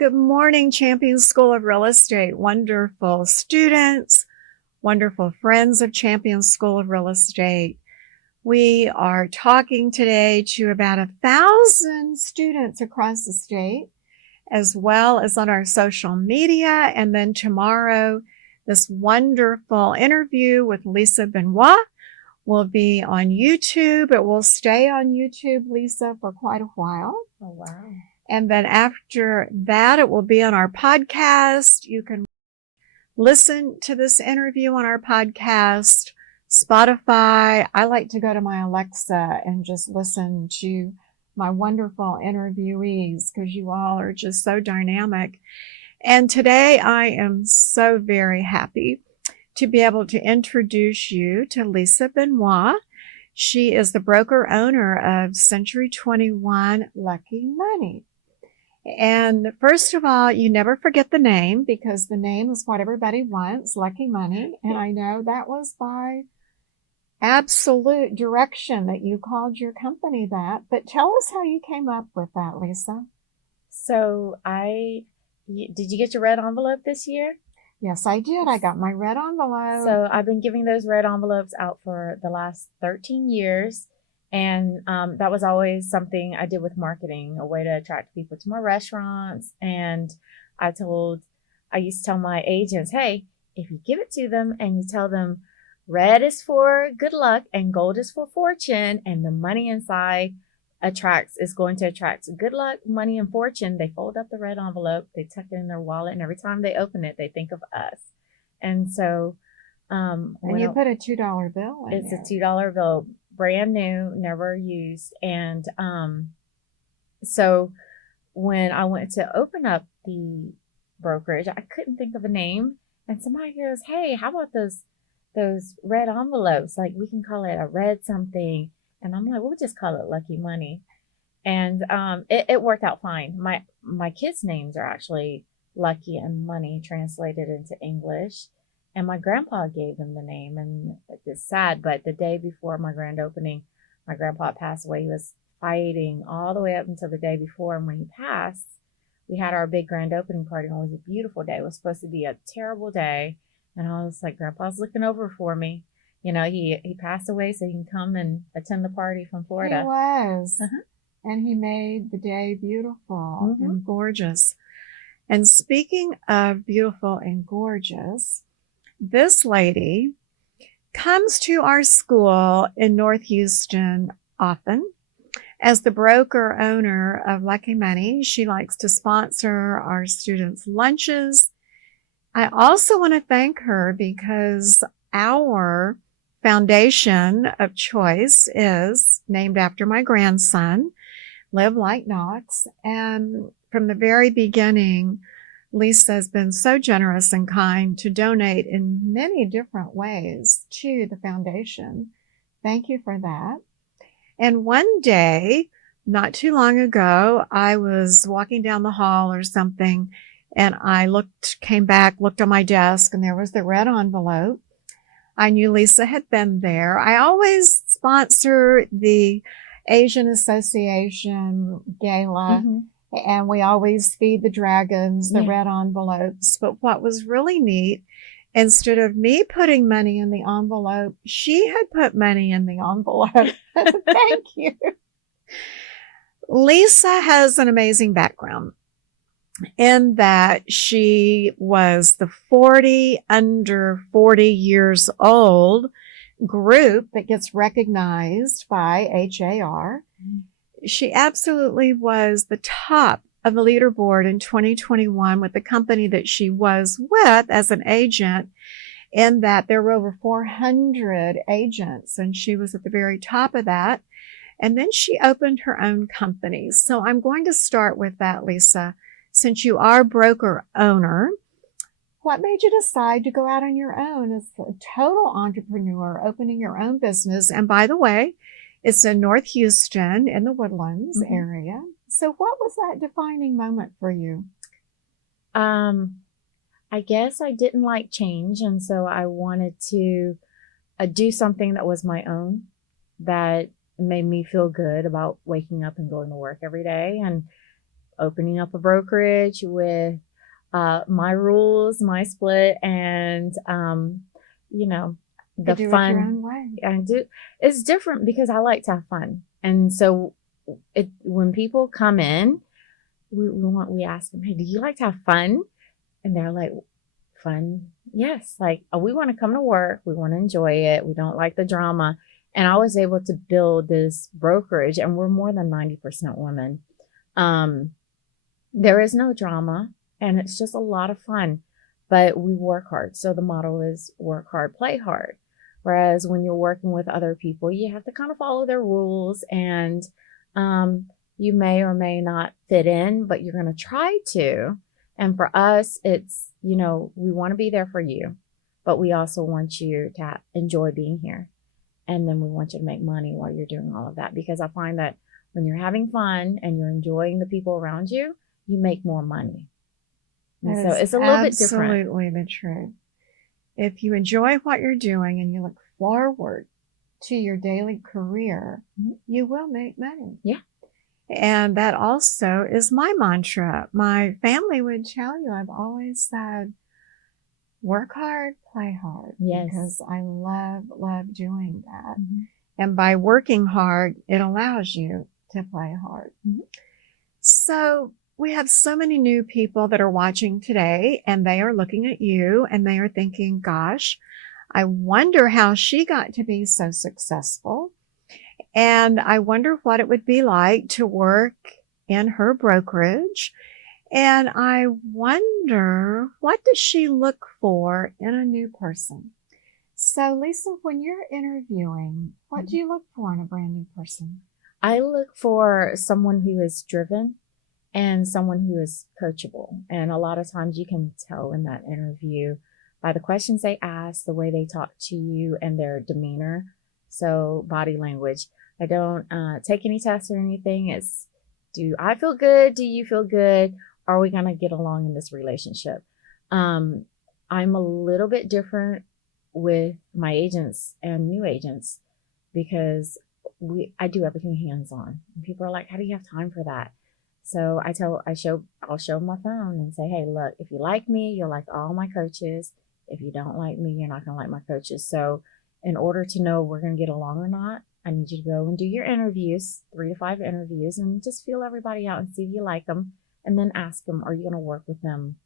Good morning, Champion School of Real Estate. Wonderful students, wonderful friends of Champion School of Real Estate. We are talking today to about 1,000 students across the state, as well as on our social media. And then tomorrow, this wonderful interview with Lisa Benoit will be on YouTube. It will stay on YouTube, Lisa, for quite a while. Oh, wow. And then after that, it will be on our podcast. You can listen to this interview on our podcast, Spotify. I like to go to my Alexa and just listen to my wonderful interviewees because you all are just so dynamic. And today I am so very happy to be able to introduce you to Lisa Benoit. She is the broker owner of Century 21 Lucky Money. And first of all, you never forget the name because the name is what everybody wants, Lucky Money. And I know that was by absolute direction that you called your company that. But tell us how you came up with that, Lisa. So did you get your red envelope this year? Yes, I did. I got my red envelope. So I've been giving those red envelopes out for the last 13 years. And that was always something I did with marketing, a way to attract people to my restaurants. And I used to tell my agents, hey, if you give it to them and you tell them red is for good luck and gold is for fortune, and the money inside is going to attract good luck, money, and fortune, they fold up the red envelope, they tuck it in their wallet, and every time they open it, they think of us. And so and you put a $2 bill in it's there. a $2 bill, brand new, never used. And so when I went to open up the brokerage, I couldn't think of a name. And somebody goes, hey, how about those red envelopes? Like, we can call it a red something. And I'm like, we'll just call it Lucky Money. And it worked out fine. My kids' names are actually Lucky and Money translated into English. And my grandpa gave them the name, and it's sad, but the day before my grand opening, my grandpa passed away. He was fighting all the way up until the day before, and when he passed, we had our big grand opening party, and it was a beautiful day. It was supposed to be a terrible day, and I was like, Grandpa's looking over for me. You know, he passed away so he can come and attend the party from Florida. He was. Uh-huh. And he made the day beautiful and gorgeous. And speaking of beautiful and gorgeous, this lady comes to our school in North Houston often. As the broker owner of Lucky Money, she likes to sponsor our students' lunches. I also want to thank her because our foundation of choice is named after my grandson, Live Like Knox. And from the very beginning, Lisa has been so generous and kind to donate in many different ways to the foundation. Thank you for that. And one day, not too long ago, I was walking down the hall or something, and I came back, looked on my desk, and there was the red envelope. I knew Lisa had been there. I always sponsor the Asian Association Gala. And we always feed the dragons, the red envelopes. But what was really neat, instead of me putting money in the envelope, she had put money in the envelope. Thank you. Lisa has an amazing background in that she was the 40 under 40 years old group that gets recognized by HAR. She absolutely was the top of the leaderboard in 2021 with the company that she was with as an agent, in that there were over 400 agents, and she was at the very top of that. And then she opened her own company. So I'm going to start with that, Lisa. Since you are broker owner, what made you decide to go out on your own as a total entrepreneur, opening your own business? And by the way, it's in North Houston in the Woodlands area. So what was that defining moment for you? I guess I didn't like change. And so I wanted to do something that was my own, that made me feel good about waking up and going to work every day. And opening up a brokerage with my rules, my split, and you know, the do fun. it your own way. It's different because I like to have fun, and so when people come in, we ask them, hey, do you like to have fun? And they're like, fun, yes. Like, we want to come to work, we want to enjoy it, we don't like the drama. And I was able to build this brokerage, and we're more than 90% women. There is no drama, and it's just a lot of fun, but we work hard. So the motto is work hard, play hard. Whereas when you're working with other people, you have to kind of follow their rules, and you may or may not fit in, but you're going to try to. And for us, it's, we want to be there for you, but we also want you to enjoy being here. And then we want you to make money while you're doing all of that, because I find that when you're having fun and you're enjoying the people around you, you make more money. And so it's a little bit different. Absolutely the truth. If you enjoy what you're doing and you look forward to your daily career, you will make money. Yeah. And that also is my mantra. My family would tell you, I've always said, work hard, play hard. Yes. Because I love doing that. Mm-hmm. And by working hard, it allows you to play hard. Mm-hmm. So we have so many new people that are watching today, and they are looking at you and they are thinking, gosh, I wonder how she got to be so successful. And I wonder what it would be like to work in her brokerage. And I wonder, what does she look for in a new person? So, Lisa, when you're interviewing, what do you look for in a brand new person? I look for someone who is driven and someone who is coachable. And a lot of times you can tell in that interview by the questions they ask, the way they talk to you, and their demeanor. So body language. I don't take any tests or anything. It's, do I feel good? Do you feel good? Are we going to get along in this relationship? I'm a little bit different with my agents and new agents because I do everything hands-on. And people are like, how do you have time for that? So I'll show them my phone and say, hey, look, if you like me, you'll like all my coaches. If you don't like me, you're not going to like my coaches. So in order to know if we're going to get along or not, I need you to go and do your interviews, 3 to 5 interviews, and just feel everybody out and see if you like them. And then ask them, are you going to work with them?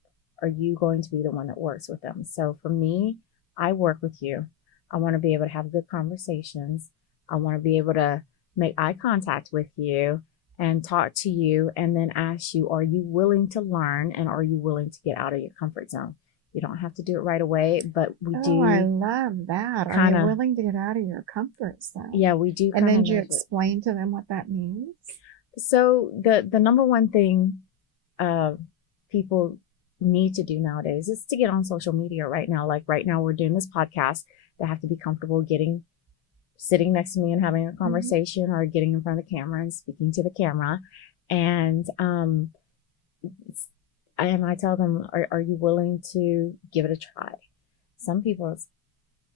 Are you going to be the one that works with them? So for me, I work with you. I want to be able to have good conversations. I want to be able to make eye contact with you and talk to you, and then ask you, are you willing to learn, and are you willing to get out of your comfort zone? You don't have to do it right away, but we do. Oh, I love that. Are you willing to get out of your comfort zone? Yeah, we do. And then do you explain to them what that means? So the number one thing people need to do nowadays is to get on social media right now. Like right now we're doing this podcast. They have to be comfortable sitting next to me and having a conversation, or getting in front of the camera and speaking to the camera. And I tell them, are you willing to give it a try? Some people,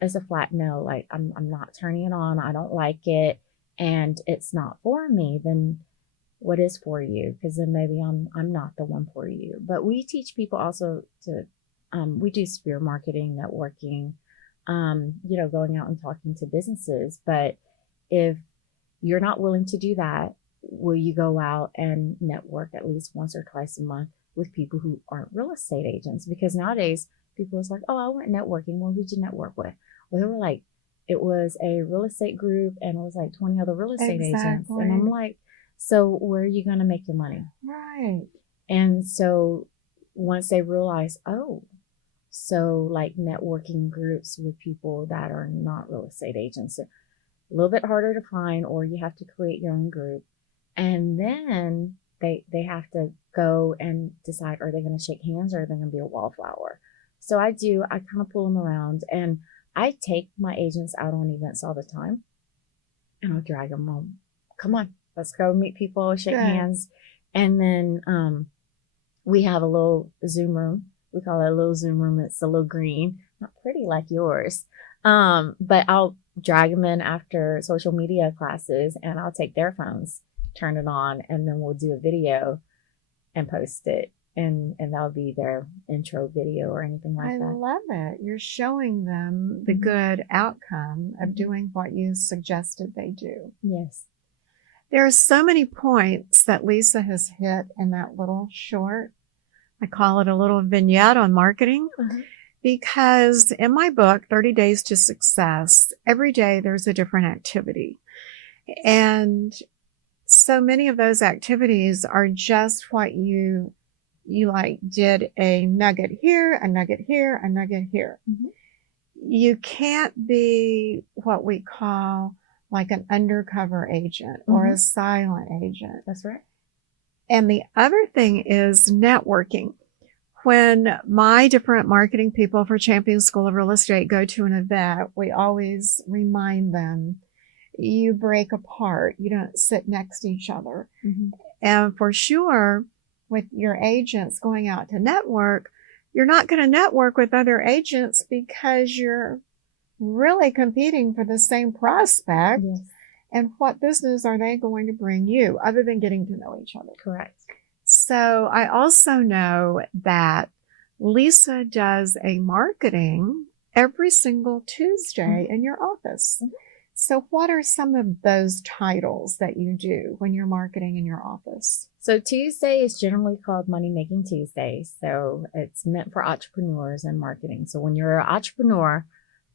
it's a flat no, like I'm not turning it on. I don't like it. And it's not for me. Then what is for you? Because then maybe I'm not the one for you. But we teach people also to, we do spear marketing, networking, going out and talking to businesses. But if you're not willing to do that, will you go out and network at least once or twice a month with people who aren't real estate agents? Because nowadays people is like, oh, I went networking. Well, who'd you network with? Well, they were like, it was a real estate group, and it was like 20 other real estate agents. And I'm like, so where are you going to make your money? Right. And so once they realize, oh, so like networking groups with people that are not real estate agents, a little bit harder to find, or you have to create your own group. And then they have to go and decide, are they going to shake hands, or are they going to be a wallflower? So I kind of pull them around, and I take my agents out on events all the time, and I'll drag them home. Come on, let's go meet people, shake hands. And then we have a little Zoom room. We call it a little Zoom room. It's a little green, not pretty like yours. But I'll drag them in after social media classes, and I'll take their phones, turn it on, and then we'll do a video. and post it. And that'll be their intro video or anything like I that. love it. You're showing them the good outcome of doing what you suggested they do. Yes. There are so many points that Lisa has hit in that little short. I call it a little vignette on marketing because in my book, 30 Days to Success, every day there's a different activity. And so many of those activities are just what you like did a nugget here, a nugget here, a nugget here. You can't be what we call like an undercover agent or a silent agent. That's right. And the other thing is networking. When my different marketing people for Champion School of Real Estate go to an event, we always remind them, you break apart. You don't sit next to each other. And for sure, with your agents going out to network, you're not going to network with other agents because you're really competing for the same prospect. And what business are they going to bring you other than getting to know each other? Correct. So I also know that Lisa does a marketing every single Tuesday in your office. So what are some of those titles that you do when you're marketing in your office? So Tuesday is generally called Money Making Tuesday. So it's meant for entrepreneurs and marketing. So when you're an entrepreneur,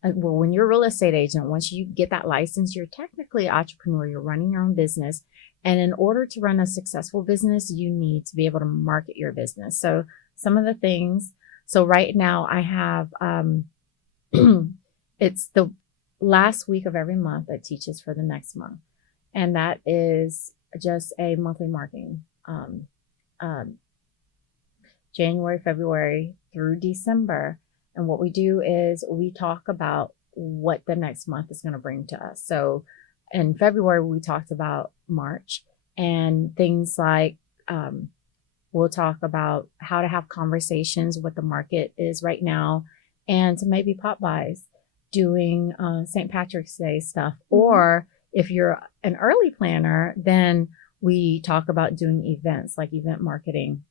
well, when you're a real estate agent, once you get that license, you're technically an entrepreneur. You're running your own business. And in order to run a successful business, you need to be able to market your business. So some of the things, so right now I have, it's the last week of every month that teaches for the next month. And that is just a monthly marketing, January, February through December. And what we do is we talk about what the next month is going to bring to us. So in February, we talked about March and things like, we'll talk about how to have conversations, what the market is right now, and maybe pop buys, doing St. Patrick's Day stuff. Or if you're an early planner, then we talk about doing events like event marketing,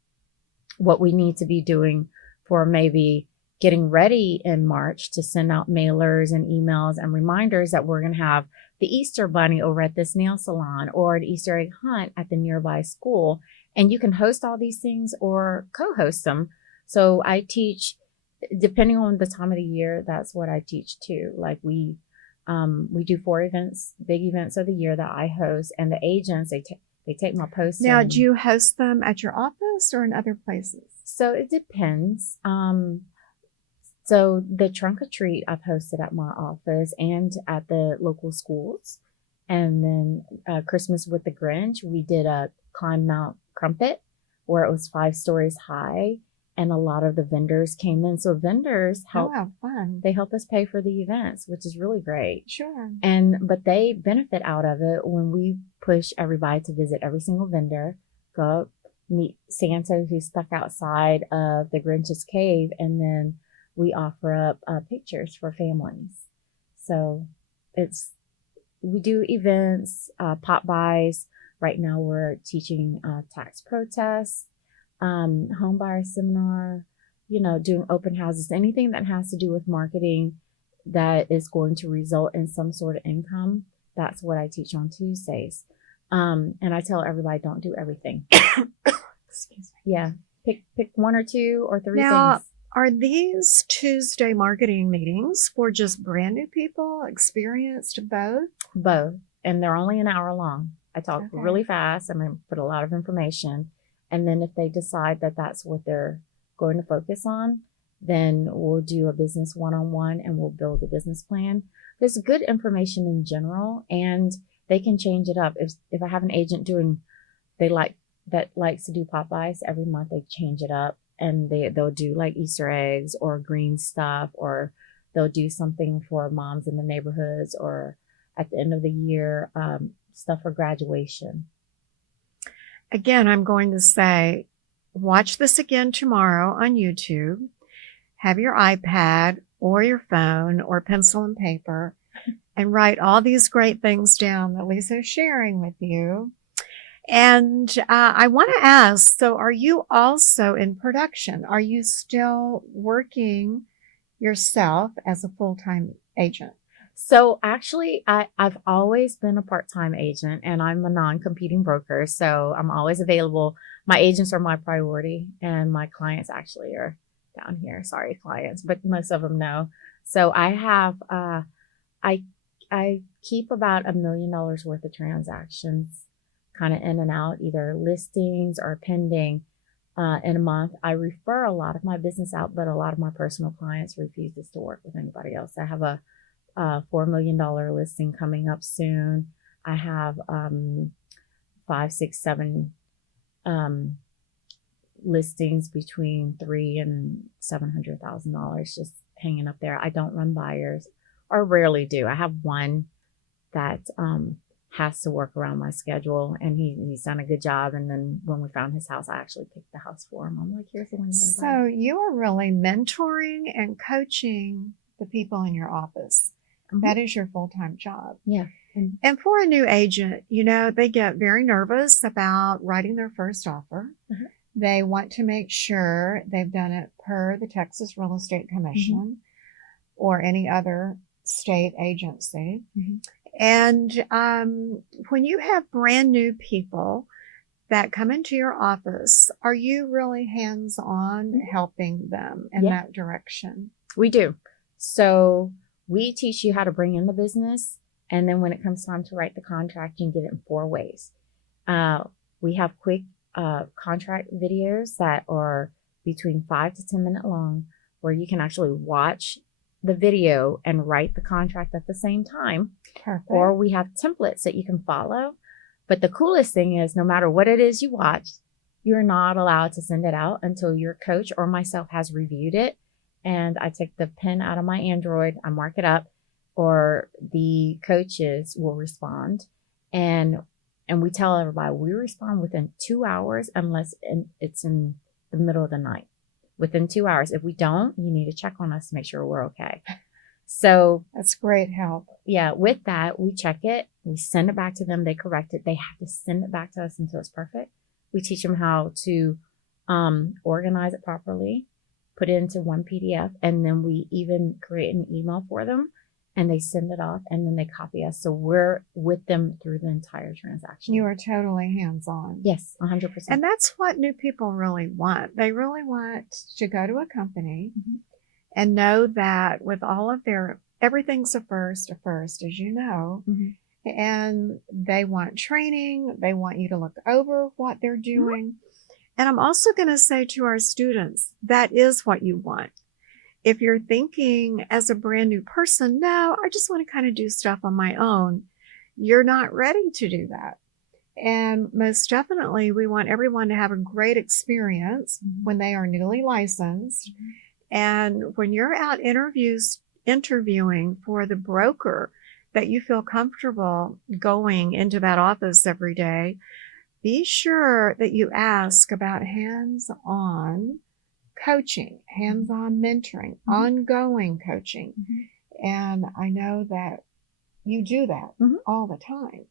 what we need to be doing for maybe getting ready in March to send out mailers and emails and reminders that we're going to have the Easter bunny over at this nail salon or an Easter egg hunt at the nearby school. And you can host all these things or co-host them. So I teach, depending on the time of the year, that's what I teach too. Like we do 4 events, big events of the year that I host, and the agents, they take my posts. Now, do you host them at your office or in other places? So it depends. So the Trunk or Treat I've hosted at my office and at the local schools. And then Christmas with the Grinch, we did a Climb Mount Crumpet where it was 5 stories high. And a lot of the vendors came in. So vendors help. Oh, wow, fun. They help us pay for the events, which is really great. Sure. But they benefit out of it when we push everybody to visit every single vendor, go up, meet Santa who's stuck outside of the Grinch's cave, and then we offer up pictures for families. So we do events, pop buys. Right now we're teaching tax protests, home buyer seminar, doing open houses, anything that has to do with marketing that is going to result in some sort of income. That's what I teach on Tuesdays. And I tell everybody, don't do everything. Excuse me. Yeah. Pick 1 or 2 or 3 things. Are these Tuesday marketing meetings for just brand new people, experienced, both? Both. And they're only an hour long. I talk really fast. I'm going to put a lot of information. And then if they decide that that's what they're going to focus on, then we'll do a business one-on-one and we'll build a business plan. There's good information in general, and they can change it up. If I have an agent that likes to do Popeyes every month, they change it up. And they'll do like Easter eggs or green stuff, or they'll do something for moms in the neighborhoods, or at the end of the year, stuff for graduation. Again, I'm going to say, watch this again tomorrow on YouTube. Have your iPad or your phone or pencil and paper and write all these great things down that Lisa is sharing with you. And I want to ask, so are you also in production? Are you still working yourself as a full-time agent? So actually, I've always been a part-time agent, and I'm a non-competing broker. So I'm always available. My agents are my priority, and my clients actually are down here. Sorry, clients, but most of them know. So I have, I, I keep about $1 million worth of transactions kind of in and out, either listings or pending, in a month. I refer a lot of my business out, but a lot of my personal clients refuses to work with anybody else. I have a $4 million listing coming up soon. I have 5, 6, 7 listings between $300,000 and $700,000 just hanging up there. I don't run buyers, or rarely do. I have one that has to work around my schedule, and he's done a good job. And then when we found his house, I actually picked the house for him. I'm like, here's the one you're gonna buy. So you are really mentoring and coaching the people in your office. That is your full-time job. Yeah. And for a new agent, they get very nervous about writing their first offer. They want to make sure they've done it per the Texas Real Estate Commission or any other state agency. And when you have brand new people that come into your office, are you really hands-on helping them in that direction? We do. So we teach you how to bring in the business. And then when it comes time to write the contract, you can get it in 4 ways. We have quick contract videos that are between 5 to 10 minutes long, where you can actually watch the video and write the contract at the same time. Perfect. Or we have templates that you can follow. But the coolest thing is, no matter what it is you watch, you're not allowed to send it out until your coach or myself has reviewed it. And I take the pen out of my Android, I mark it up, or the coaches will respond. And we tell everybody we respond within 2 hours, unless it's in the middle of the night. Within 2 hours. If we don't, you need to check on us to make sure we're okay. So that's great help. Yeah, with that, we check it, we send it back to them, they correct it. They have to send it back to us until it's perfect. We teach them how to organize it properly, put it into one PDF, and then we even create an email for them, and they send it off, and then they copy us. So we're with them through the entire transaction. You are totally hands-on. Yes, 100%. And that's what new people really want. They really want to go to a company and know that with all of everything's a first, as you know, and they want training. They want you to look over what they're doing. And I'm also going to say to our students, that is what you want. If you're thinking as a brand new person, no, I just want to kind of do stuff on my own, you're not ready to do that. And most definitely, we want everyone to have a great experience when they are newly licensed. And when you're out interviewing for the broker that you feel comfortable going into that office every day, be sure that you ask about hands-on coaching, hands-on mentoring, ongoing coaching. And I know that you do that all the time.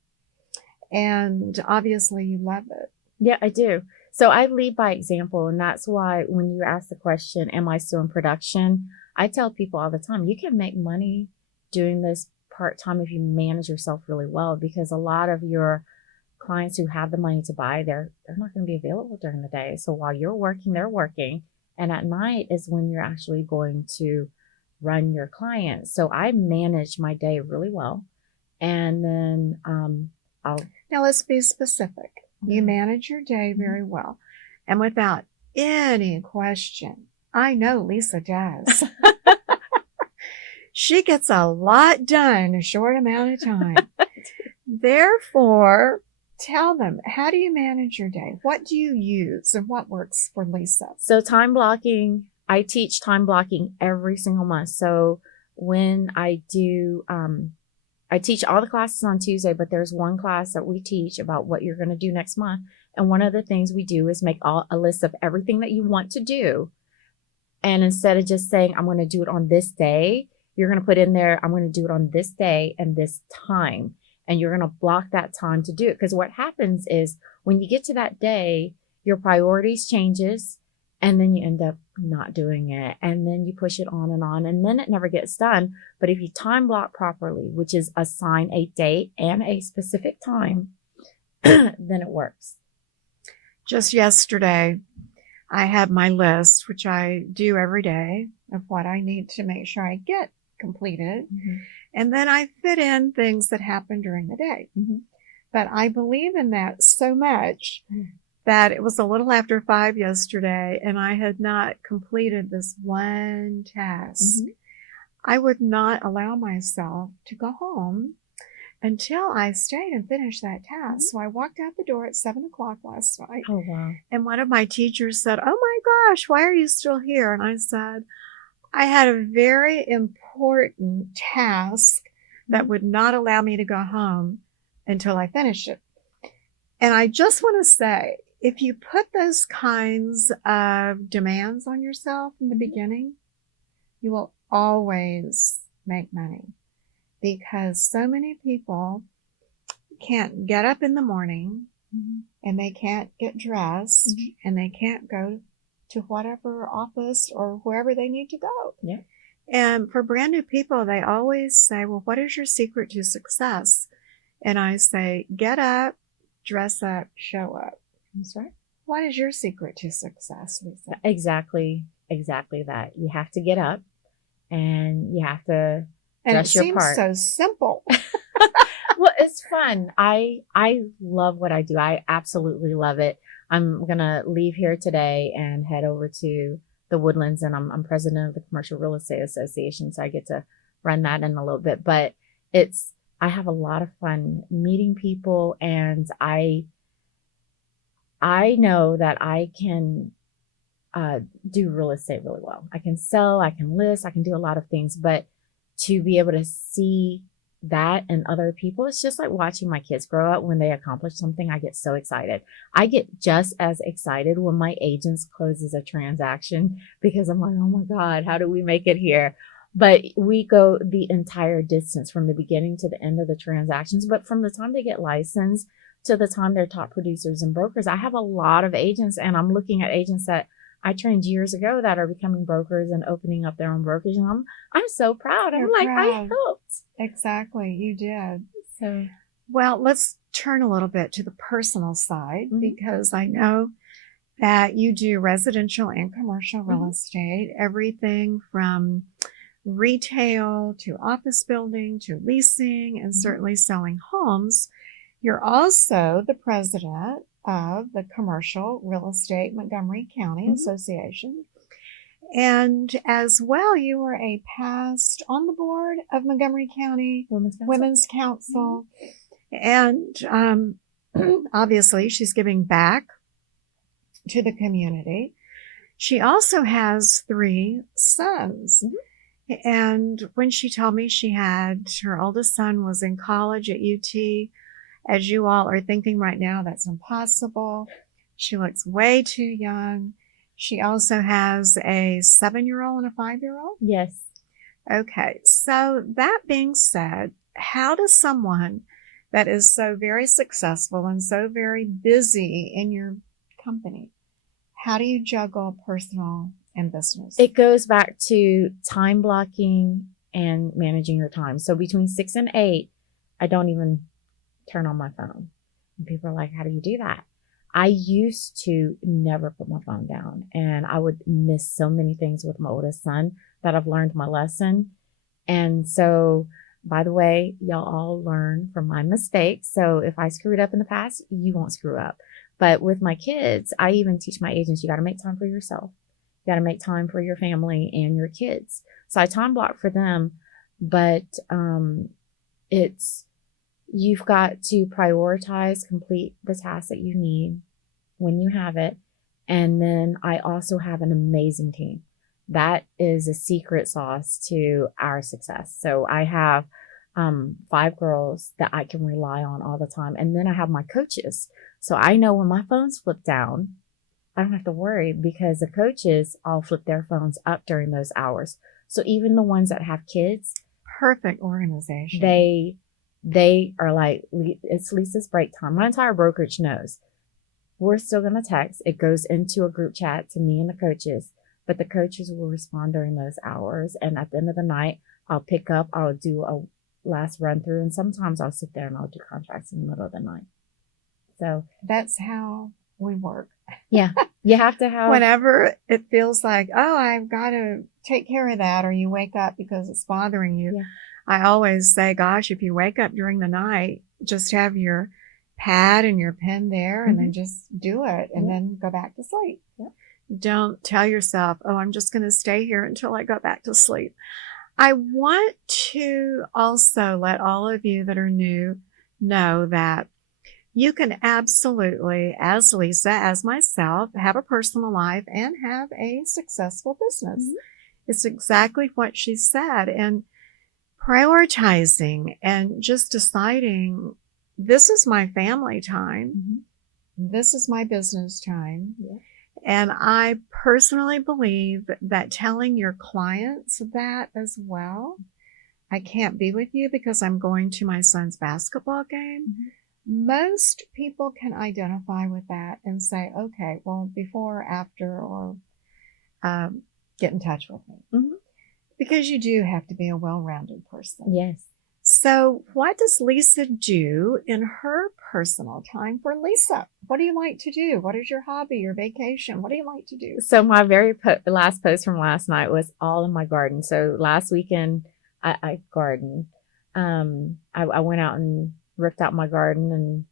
And obviously you love it. Yeah, I do. So I lead by example. And that's why when you ask the question, am I still in production? I tell people all the time, you can make money doing this part-time if you manage yourself really well, because a lot of your clients who have the money to buy, they're not going to be available during the day. So while you're working, they're working. And at night is when you're actually going to run your clients. So I manage my day really well. And then Now let's be specific. You manage your day very well. And without any question, I know Lisa does. She gets a lot done in a short amount of time. Therefore, tell them, how do you manage your day? What do you use and what works for Lisa? So time blocking, I teach time blocking every single month. So when I do, I teach all the classes on Tuesday, but there's one class that we teach about what you're going to do next month. And one of the things we do is make a list of everything that you want to do. And instead of just saying, I'm going to do it on this day, you're going to put in there, I'm going to do it on this day and this time. And you're going to block that time to do it. Because what happens is when you get to that day, your priorities changes, and then you end up not doing it. And then you push it on, and then it never gets done. But if you time block properly, which is assign a date and a specific time, then it works. Just yesterday, I had my list, which I do every day, of what I need to make sure I get completed. Mm-hmm. And then I fit in things that happen during the day. Mm-hmm. But I believe in that so much that it was a little after 5 yesterday and I had not completed this one task. Mm-hmm. I would not allow myself to go home until I stayed and finished that task. Mm-hmm. So I walked out the door at 7:00 last night. Oh, wow. And one of my teachers said, "Oh my gosh, why are you still here?" And I said, I had a very important task that would not allow me to go home until I finished it. And I just want to say, if you put those kinds of demands on yourself in the beginning, you will always make money, because so many people can't get up in the morning, mm-hmm. and they can't get dressed, mm-hmm. and they can't go to whatever office or wherever they need to go. Yeah. And for brand new people, they always say, well, what is your secret to success? And I say, get up, dress up, show up. That's right. What is your secret to success, Lisa? Exactly that. You have to get up and you have to dress your part. And it seems so simple. Well, it's fun. I love what I do. I absolutely love it. I'm going to leave here today and head over to the Woodlands, and I'm president of the Commercial Real Estate Association. So I get to run that in a little bit, but I have a lot of fun meeting people, and I know that I can do real estate really well. I can sell, I can list, I can do a lot of things, but to be able to see that in other people, it's just like watching my kids grow up. When they accomplish something, I get so excited. I get just as excited when my agent closes a transaction, because I'm like, oh my God, how do we make it here? But we go the entire distance from the beginning to the end of the transactions. But from the time they get licensed to the time they're top producers and brokers, I have a lot of agents, and I'm looking at agents that I trained years ago that are becoming brokers and opening up their own brokerage. And I'm so proud. I'm like, I helped. Exactly. You did. So, well, let's turn a little bit to the personal side, mm-hmm. because I know that you do residential and commercial real mm-hmm. estate, everything from retail to office building to leasing, and mm-hmm. certainly selling homes. You're also the president of the Commercial Real Estate Montgomery County mm-hmm. Association. And as well, you were a past on the board of Montgomery County Women's Council. Mm-hmm. And obviously, she's giving back to the community. She also has 3 sons. Mm-hmm. And when she told me her oldest son was in college at UT, as you all are thinking right now, that's impossible. She looks way too young. She also has a 7-year-old and a 5-year-old? Yes. Okay. So that being said, how does someone that is so very successful and so very busy in your company, how do you juggle personal and business? It goes back to time blocking and managing your time. So between 6 and 8, I don't even turn on my phone. And people are like, how do you do that? I used to never put my phone down, and I would miss so many things with my oldest son that I've learned my lesson. And so, by the way, y'all all learn from my mistakes. So if I screwed up in the past, you won't screw up. But with my kids, I even teach my agents, you got to make time for yourself. You got to make time for your family and your kids. So I time block for them, but you've got to prioritize, complete the task that you need when you have it. And then I also have an amazing team. That is a secret sauce to our success. So I have 5 girls that I can rely on all the time. And then I have my coaches. So I know when my phone's flipped down, I don't have to worry, because the coaches all flip their phones up during those hours. So even the ones that have kids, perfect organization. They are like, it's Lisa's break time. My entire brokerage knows we're still going to text. It goes into a group chat to me and the coaches, but the coaches will respond during those hours. And at the end of the night, I'll pick up, I'll do a last run through, and sometimes I'll sit there and I'll do contracts in the middle of the night. So that's how we work. Yeah. You have to have. Whenever it feels like, oh, I've got to take care of that, or you wake up because it's bothering you. Yeah. I always say, gosh, if you wake up during the night, just have your pad and your pen there and then just do it and then go back to sleep. Yeah. Don't tell yourself, oh, I'm just going to stay here until I go back to sleep. I want to also let all of you that are new know that you can absolutely, as Lisa, as myself, have a personal life and have a successful business. Mm-hmm. It's exactly what she said. And prioritizing and just deciding, this is my family time. Mm-hmm. This is my business time. Yeah. And I personally believe that telling your clients that as well, I can't be with you because I'm going to my son's basketball game. Mm-hmm. Most people can identify with that and say, okay, well, before, after, or get in touch with me. Mm-hmm. Because you do have to be a well-rounded person. Yes. So what does Lisa do in her personal time for Lisa? What do you like to do? What is your hobby, your vacation? What do you like to do? So my very last post from last night was all in my garden. So last weekend, I gardened. I went out and ripped out my garden, and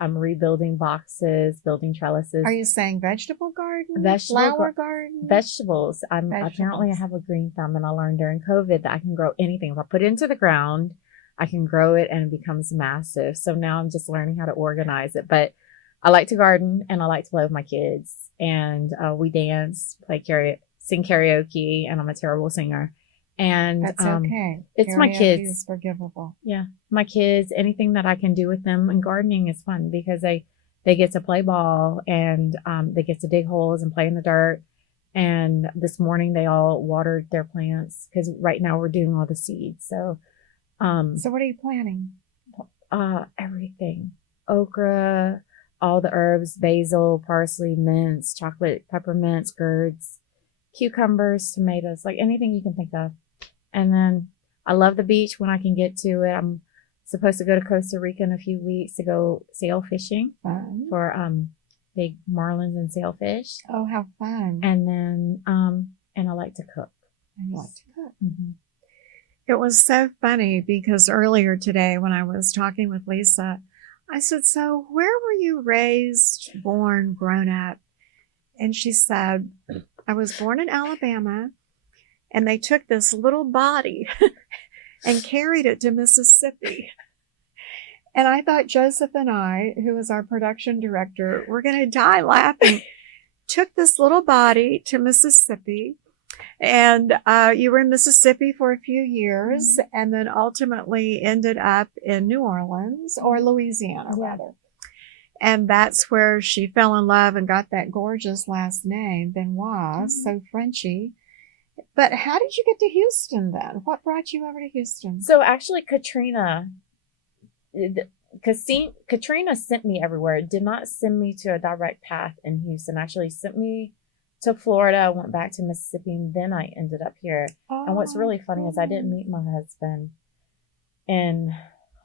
I'm rebuilding boxes, building trellises. Are you saying vegetable garden? Flower garden? Vegetables. Apparently I have a green thumb, and I learned during COVID that I can grow anything. If I put it into the ground, I can grow it and it becomes massive. So now I'm just learning how to organize it. But I like to garden and I like to play with my kids. And we dance, sing karaoke, and I'm a terrible singer. And that's okay. It's karaoke my kids. Is forgivable. Yeah. My kids, anything that I can do with them, and gardening is fun because they get to play ball, and they get to dig holes and play in the dirt. And this morning they all watered their plants because right now we're doing all the seeds. So what are you planting? Everything. Okra, all the herbs, basil, parsley, mints, chocolate, peppermints, gourds, cucumbers, tomatoes, like anything you can think of. And then I love the beach when I can get to it. I'm supposed to go to Costa Rica in a few weeks to go sail fishing for big marlins and sailfish. Oh, how fun. And then and I like to cook. And you like to cook. Mm-hmm. It was so funny because earlier today when I was talking with Lisa, I said, so where were you raised, born, grown up? And she said, I was born in Alabama, and they took this little body and carried it to Mississippi. And I thought Joseph and I, who was our production director, were going to die laughing. Took this little body to Mississippi, and you were in Mississippi for a few years, and then ultimately ended up in New Orleans, or Louisiana, rather. And that's where she fell in love and got that gorgeous last name, Benoit, so Frenchy. But how did you get to Houston then? What brought you over to Houston? So actually, Katrina sent me everywhere. Did not send me to a direct path in Houston. Actually sent me to Florida. I went back to Mississippi, and then I ended up here. Oh, and what's really funny is I didn't meet my husband in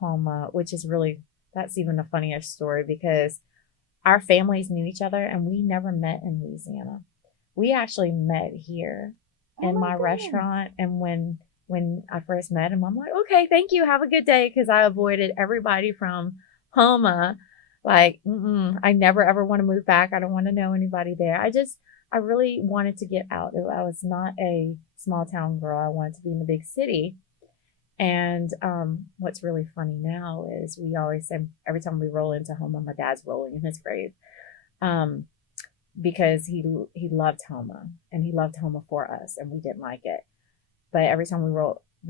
Homa, which is really, that's even a funnier story because our families knew each other and we never met in Louisiana. We actually met here in my restaurant. And when I first met him, I'm like, okay, thank you. Have a good day. Cause I avoided everybody from Homa. Like, I never ever want to move back. I don't want to know anybody there. I really wanted to get out. I was not a small town girl. I wanted to be in the big city. And what's really funny now is we always say every time we roll into Homa, my dad's rolling in his grave, because he loved Homa and he loved Homa for us, and we didn't like it. But every time we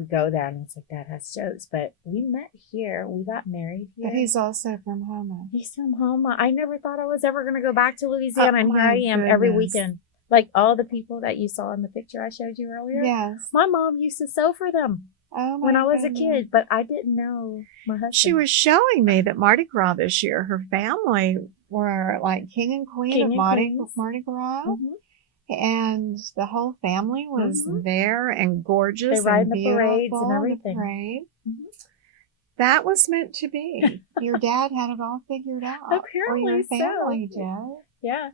go there, and it's like, Dad has jokes. But we met here. We got married here. But he's also from Homa. He's from Homa. I never thought I was ever going to go back to Louisiana, and here I am every weekend. Like all the people that you saw in the picture I showed you earlier. Yes. My mom used to sew for them. When I was a kid, but I didn't know my husband. She was showing me that Mardi Gras this year, her family were like king and queen King of and Mardi queens. Gras. Mhm. And the whole family was Mhm. there and gorgeous They ride and in the parades and beautiful in the everything. parade. Mhm. That was meant to be. Your dad had it all figured out. Or your Apparently family so. did. Yeah.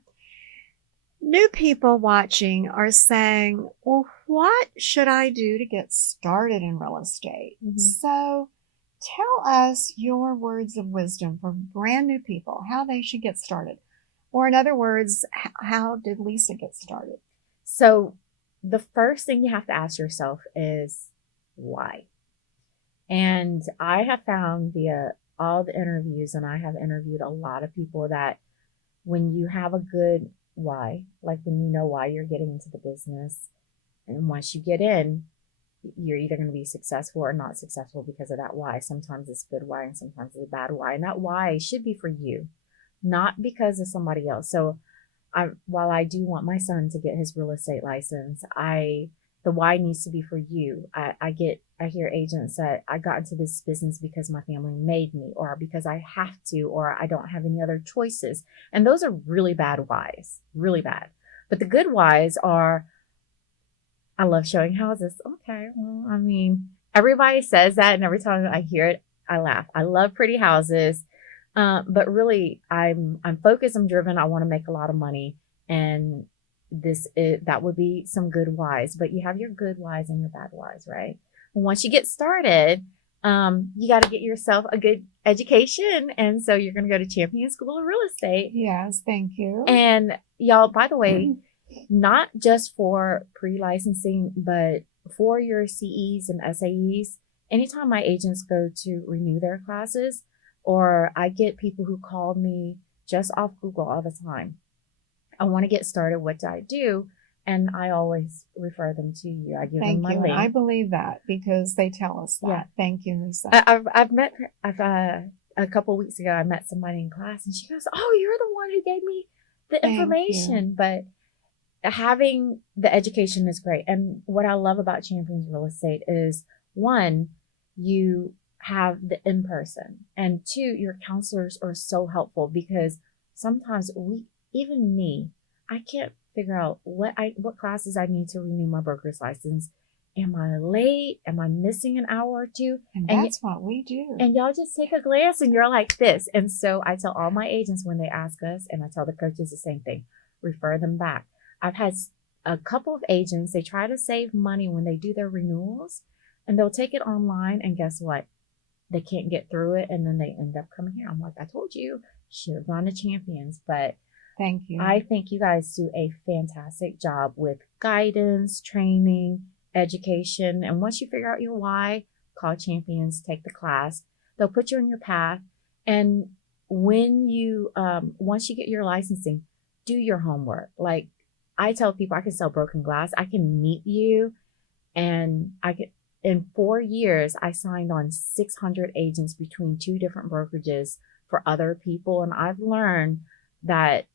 New people watching are saying, well, what should I do to get started in real estate? Mhm. So tell us your words of wisdom for brand new people, how they should get started. Or in other words, how did Lisa get started? So the first thing you have to ask yourself is why? And I have found via all the interviews, and I have interviewed a lot of people, that when you have a good why, like when you know why you're getting into the business, and once you get in, you're either going to be successful or not successful because of that why. Sometimes it's a good why and sometimes it's a bad why. And that why should be for you, not because of somebody else. So while I do want my son to get his real estate license, the why needs to be for you. I hear agents that I got into this business because my family made me, or because I have to, or I don't have any other choices. And those are really bad whys, really bad. But the good whys are, I love showing houses. Okay, well, I mean, everybody says that, and every time I hear it, I laugh. I love pretty houses. But really, I'm focused, I'm driven, I want to make a lot of money. And that would be some good whys. But you have your good whys and your bad whys, right? Once you get started, you got to get yourself a good education. And so you're going to go to Champion School of Real Estate. Yes, thank you. And y'all, by the way, not just for pre-licensing, but for your CEs and SAEs, anytime my agents go to renew their classes, or I get people who call me just off Google all the time, I want to get started. What do I do? And I always refer them to you. I give them my link. And I believe that because they tell us that. Yeah. Thank you, Lisa. I've met her. A couple of weeks ago, I met somebody in class, and she goes, "Oh, you're the one who gave me the information." But having the education is great. And what I love about Champions Real Estate is, one, you have the in-person, and two, your counselors are so helpful, because sometimes even me, I can't figure out what classes I need to renew my broker's license. Am I late? Am I missing an hour or two? And that's what we do. And y'all just take a glance and you're like this. And so I tell all my agents when they ask us, and I tell the coaches the same thing, refer them back. I've had a couple of agents, they try to save money when they do their renewals, and they'll take it online, and guess what? They can't get through it, and then they end up coming here. I'm like, I told you, should have gone to Champions. But thank you. I think you guys do a fantastic job with guidance, training, education. And once you figure out your why, call Champions, take the class. They'll put you on your path. And when you, once you get your licensing, do your homework. Like I tell people, I can sell broken glass. I can meet you, and in 4 years, I signed on 600 agents between 2 different brokerages for other people. And I've learned that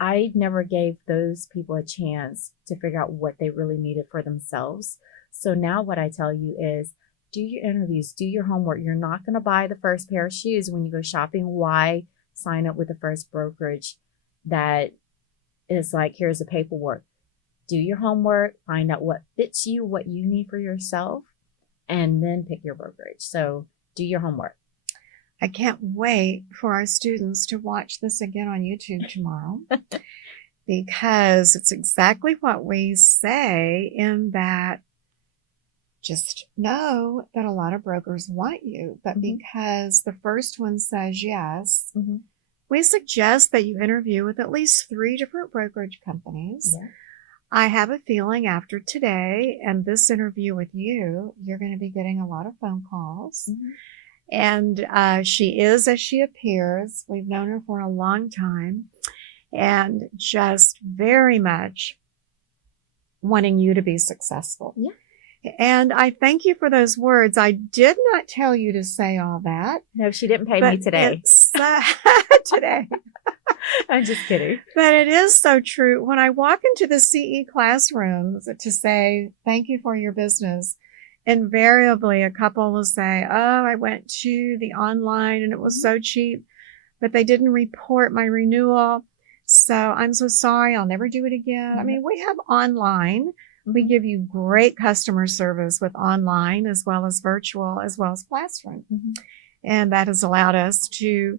I never gave those people a chance to figure out what they really needed for themselves. So now what I tell you is, do your interviews, do your homework. You're not going to buy the first pair of shoes when you go shopping. Why sign up with the first brokerage that is like, here's the paperwork? Do your homework, find out what fits you, what you need for yourself, and then pick your brokerage. So do your homework. I can't wait for our students to watch this again on YouTube tomorrow because it's exactly what we say, in that just know that a lot of brokers want you, but because the first one says yes, we suggest that you interview with at least 3 different brokerage companies. Yeah. I have a feeling after today and this interview with you, you're going to be getting a lot of phone calls. And she is as she appears. We've known her for a long time, and just very much wanting you to be successful. Yeah. And I thank you for those words. I did not tell you to say all that. No, she didn't pay me today. Today. I'm just kidding. But it is so true. When I walk into the CE classrooms to say, thank you for your business, invariably a couple will say, oh, I went to the online and it was so cheap. but they didn't report my renewal. So I'm so sorry. I'll never do it again. I mean, we have online. We give you great customer service with online as well as virtual as well as classroom. And that has allowed us to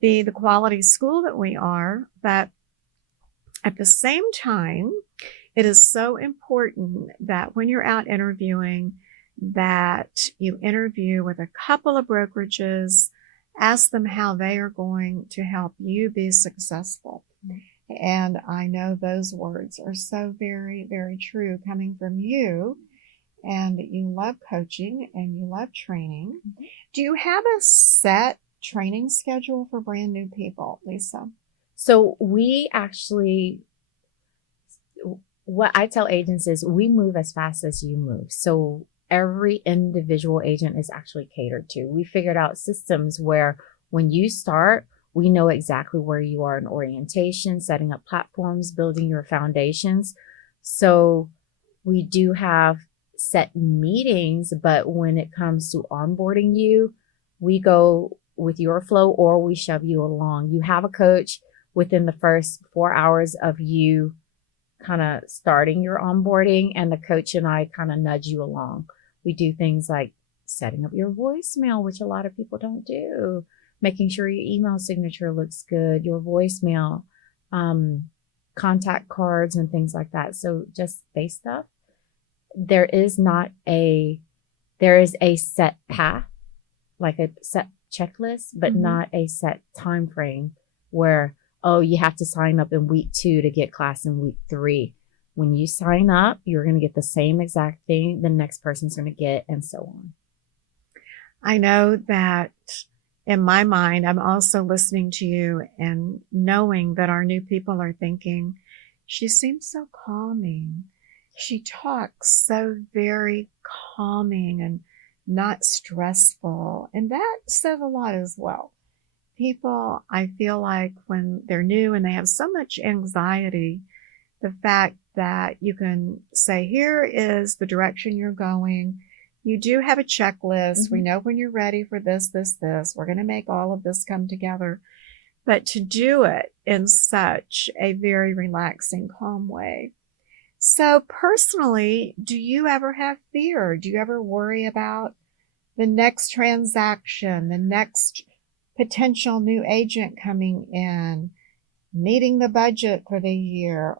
be the quality school that we are. But at the same time, it is so important that when you're out interviewing, that you interview with a couple of brokerages, ask them how they are going to help you be successful. And I know those words are so very, very true coming from you, and you love coaching and you love training. Do you have a set training schedule for brand new people, Lisa? So we actually, what I tell agents is we move as fast as you move. So every individual agent is actually catered to. We figured out systems where when you start, we know exactly where you are in orientation, setting up platforms, building your foundations. So we do have set meetings, but when it comes to onboarding you, we go with your flow or we shove you along. You have a coach within the first 4 hours of you kind of starting your onboarding, and the coach and I kind of nudge you along. We do things like setting up your voicemail, which a lot of people don't do, making sure your email signature looks good, your voicemail, contact cards and things like that. So just base stuff. There is a set path, like a set checklist, but not a set time frame where, oh, you have to sign up in week 2 to get class in week 3. When you sign up, you're going to get the same exact thing the next person's going to get, and so on. I know that in my mind, I'm also listening to you and knowing that our new people are thinking, she seems so calming. She talks so very calming and not stressful. And that says a lot as well. People, I feel like when they're new and they have so much anxiety, the fact that you can say, here is the direction you're going. You do have a checklist. We know when you're ready for this. We're going to make all of this come together. But to do it in such a very relaxing, calm way. So personally, do you ever have fear? Do you ever worry about the next transaction, the next potential new agent coming in, meeting the budget for the year?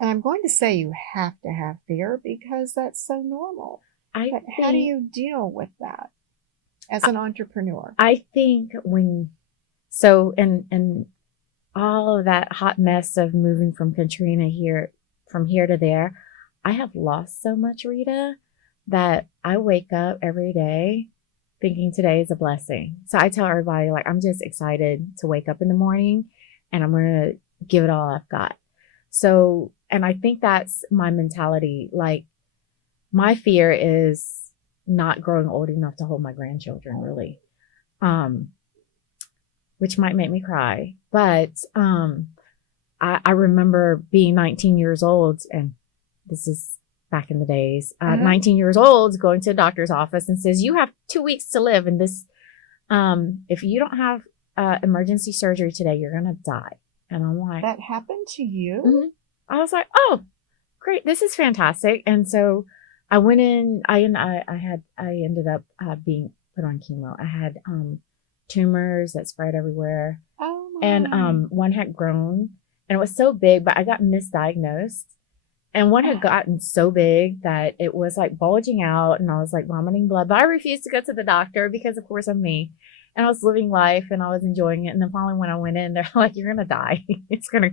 And I'm going to say you have to have fear because that's so normal. But how do you deal with that as an entrepreneur? I think and all of that hot mess of moving from from here to there, I have lost so much, Rita, that I wake up every day thinking today is a blessing. So I tell everybody, like, I'm just excited to wake up in the morning and I'm going to give it all I've got. So, and I think that's my mentality. Like, my fear is not growing old enough to hold my grandchildren, really, which might make me cry. But I remember being 19 years old, and this is back in the days, 19 years old, going to a doctor's office and says, you have 2 weeks to live. And this, if you don't have emergency surgery today, you're going to die. And I'm like, that happened to you? I was like, oh, great. This is fantastic. And so I went in, I ended up being put on chemo. I had tumors that spread everywhere. Oh my. And one had grown and it was so big, but I got misdiagnosed. And one had gotten so big that it was like bulging out and I was like vomiting blood, but I refused to go to the doctor because of course I'm me. And I was living life and I was enjoying it. And then finally when I went in, they're like, you're going to die. It's going to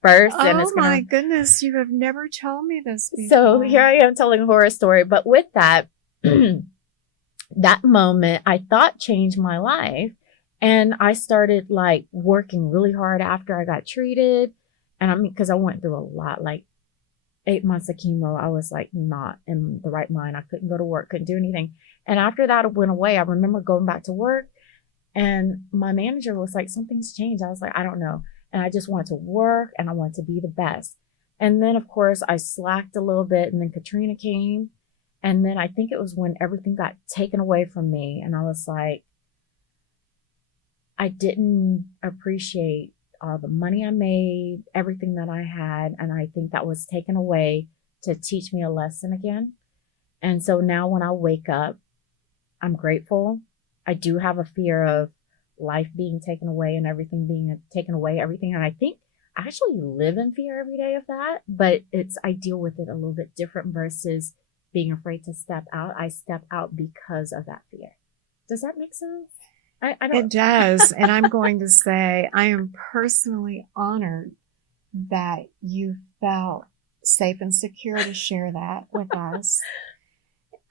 burst. And it's going to... Oh my goodness. You have never told me this before. So here I am telling a horror story. But with that, that moment I thought changed my life. And I started like working really hard after I got treated. And I mean, because I went through a lot, like 8 months of chemo, I was like not in the right mind. I couldn't go to work, couldn't do anything. And after that, it went away. I remember going back to work and my manager was like, something's changed. I was like, I don't know. And I just wanted to work and I wanted to be the best. And then of course I slacked a little bit and then Katrina came. And then I think it was when everything got taken away from me. And I was like, I didn't appreciate all the money I made, everything that I had. And I think that was taken away to teach me a lesson again. And so now when I wake up, I'm grateful. I do have a fear of life being taken away and everything being taken away, everything. And I think I actually live in fear every day of that, but I deal with it a little bit different versus being afraid to step out. I step out because of that fear. Does that make sense? I don't. It does. And I'm going to say, I am personally honored that you felt safe and secure to share that with us.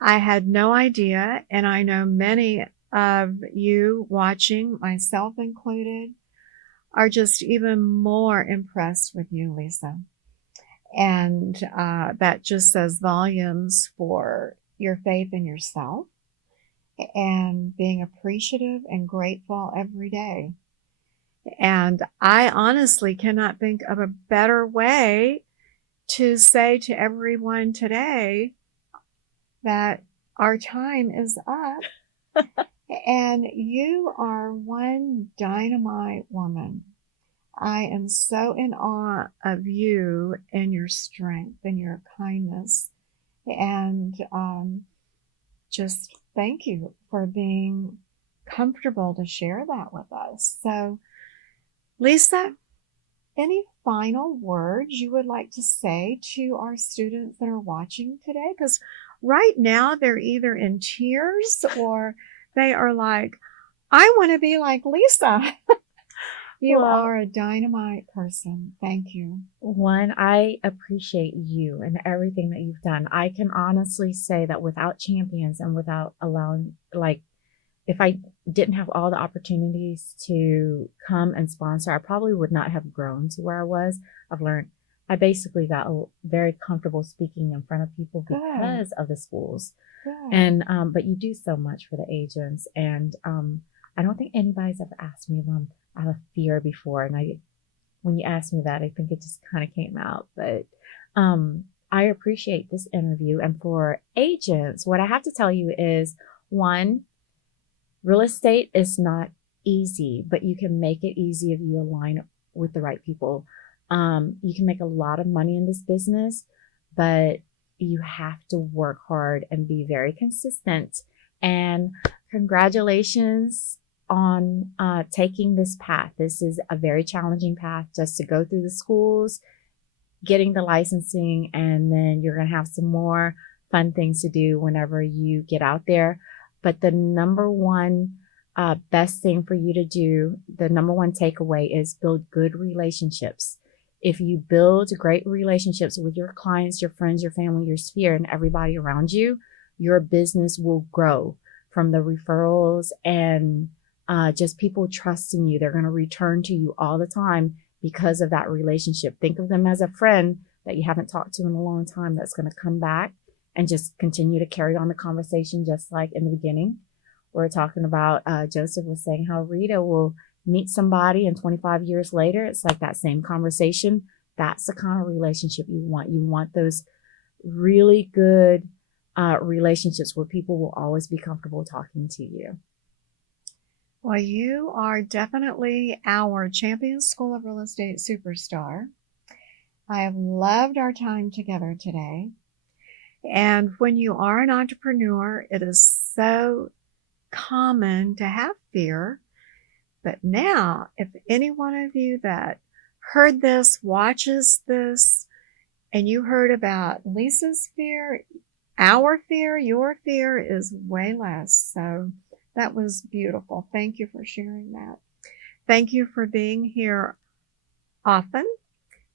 I had no idea, and I know many of you watching, myself included, are just even more impressed with you, Lisa. And that just says volumes for your faith in yourself and being appreciative and grateful every day. And I honestly cannot think of a better way to say to everyone today that our time is up and you are one dynamite woman. I am so in awe of you and your strength and your kindness. And just thank you for being comfortable to share that with us. So, Lisa, any final words you would like to say to our students that are watching today? Because right now they're either in tears or they are like, I want to be like Lisa. You are a dynamite person. Thank you. One, I appreciate you and everything that you've done. I can honestly say that without champions and without allowing, if I didn't have all the opportunities to come and sponsor, I probably would not have grown to where I was. I basically got very comfortable speaking in front of people because of the schools. Good. And, but you do so much for the agents. And, I don't think anybody's ever asked me if I have a fear before. And when you asked me that, I think it just kind of came out. But, I appreciate this interview. And for agents, what I have to tell you is, one, real estate is not easy, but you can make it easy if you align with the right people. You can make a lot of money in this business, but you have to work hard and be very consistent. And congratulations on taking this path. This is a very challenging path just to go through the schools, getting the licensing, and then you're going to have some more fun things to do whenever you get out there. But the number one best thing for you to do, the number one takeaway is build good relationships. If you build great relationships with your clients, your friends, your family, your sphere, and everybody around you, your business will grow from the referrals and just people trusting you. They're going to return to you all the time because of that relationship. Think of them as a friend that you haven't talked to in a long time that's going to come back and just continue to carry on the conversation, just like in the beginning. We're talking about, Joseph was saying how Rita will meet somebody and 25 years later, it's like that same conversation. That's the kind of relationship you want. You want those really good relationships where people will always be comfortable talking to you. Well, you are definitely our Champion School of Real Estate superstar. I have loved our time together today. And when you are an entrepreneur, it is so common to have fear. But now, if any one of you that heard this, watches this, and you heard about Lisa's fear, our fear, your fear is way less. So that was beautiful. Thank you for sharing that. Thank you for being here often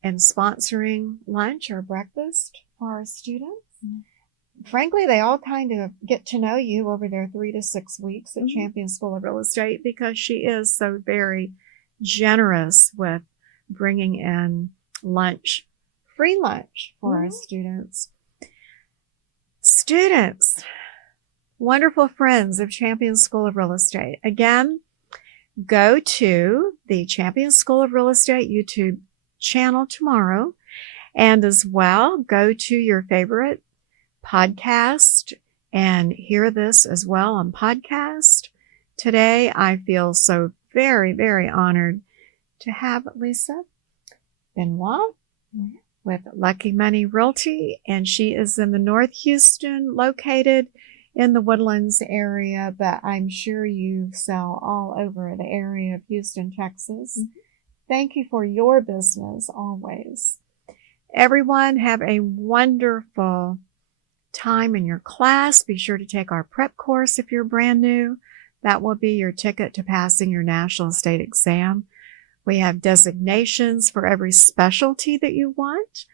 and sponsoring lunch or breakfast for our students. Mm-hmm. Frankly, they all kind of get to know you over their 3 to 6 weeks at Champion School of Real Estate because she is so very generous with bringing in lunch, free lunch for our students. Students, wonderful friends of Champion School of Real Estate. Again, go to the Champion School of Real Estate YouTube channel tomorrow, and as well, go to your favorite podcast and hear this as well on podcast. Today, I feel so very, very honored to have Lisa Benoit with Lucky Money Realty, and she is in the North Houston, located in the Woodlands area, but I'm sure you sell all over the area of Houston, Texas. Thank you for your business always. Everyone have a wonderful time in your class. Be sure to take our prep course if you're brand new. That will be your ticket to passing your national state exam. We have designations for every specialty that you want,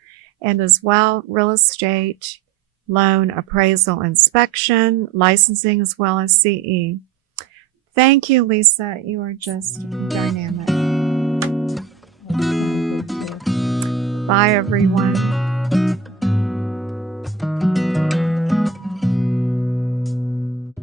and as well real estate, loan, appraisal, inspection, licensing, as well as CE. Thank you, Lisa. You are just dynamic. Bye, everyone.